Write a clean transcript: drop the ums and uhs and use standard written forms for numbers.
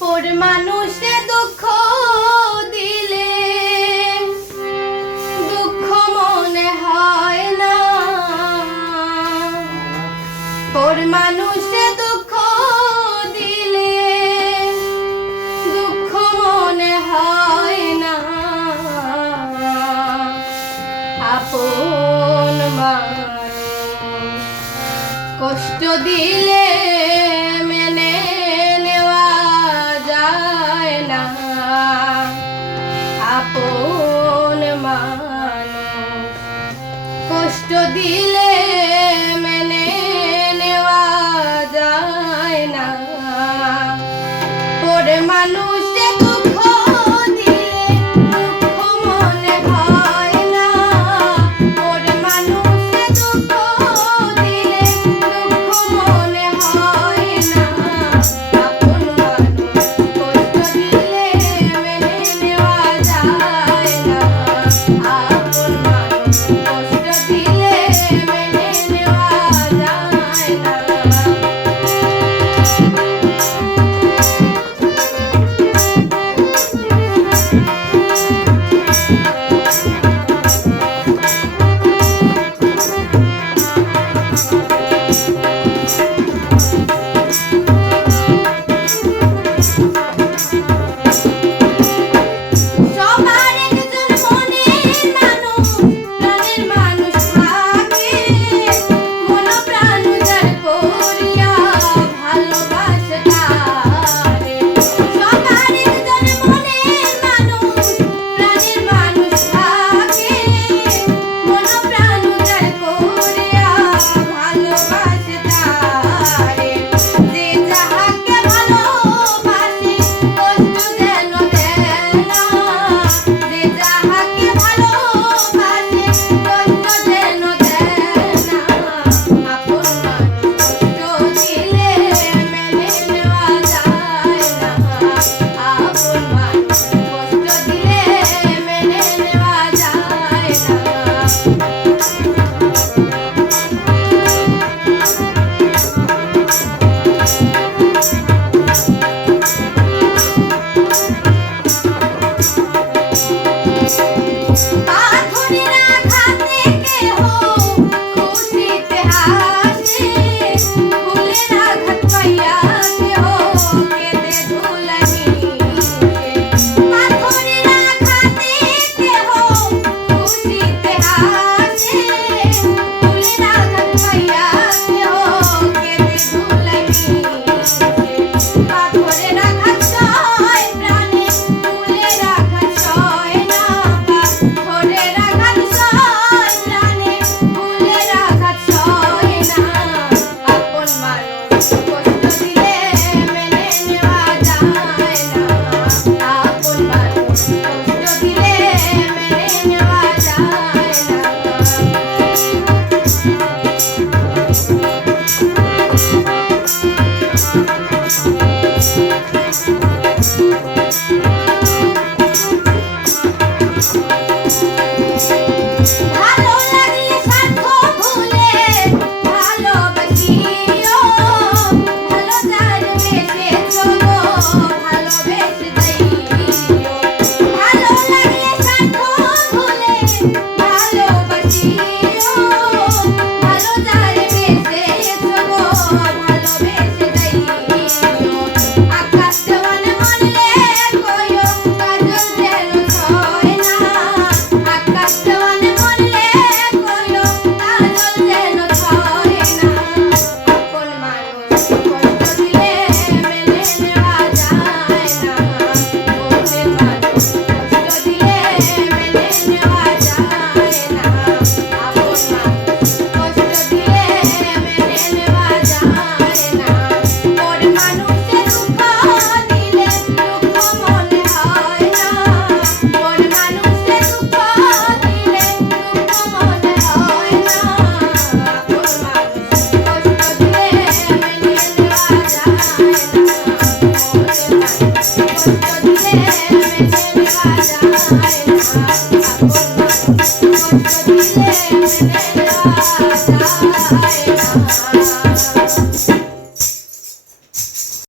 পর মানুষে দুঃখ দিলে দুঃখ মনে হয় না, পর মানুষে দুঃখ দিলে দুঃখ মনে হয় না, আপন মানুষ কষ্ট দিলে মেনে নেওয়া যায় না, আপন মানুষ কষ্ট দিলে মেনে নেওয়া যায় না, পরে মানুষে দুঃখ দিলে দুঃখ মনে হয় না, পরে মানুষে দুঃখ দিলে দুঃখ মনে হয় না, আপন মানুষ কষ্ট দিলে মেনে নেওয়া যায় না, আপন মানুষ কষ্ট দিলে মেনে নেওয়া যায় না। ভালোবেসে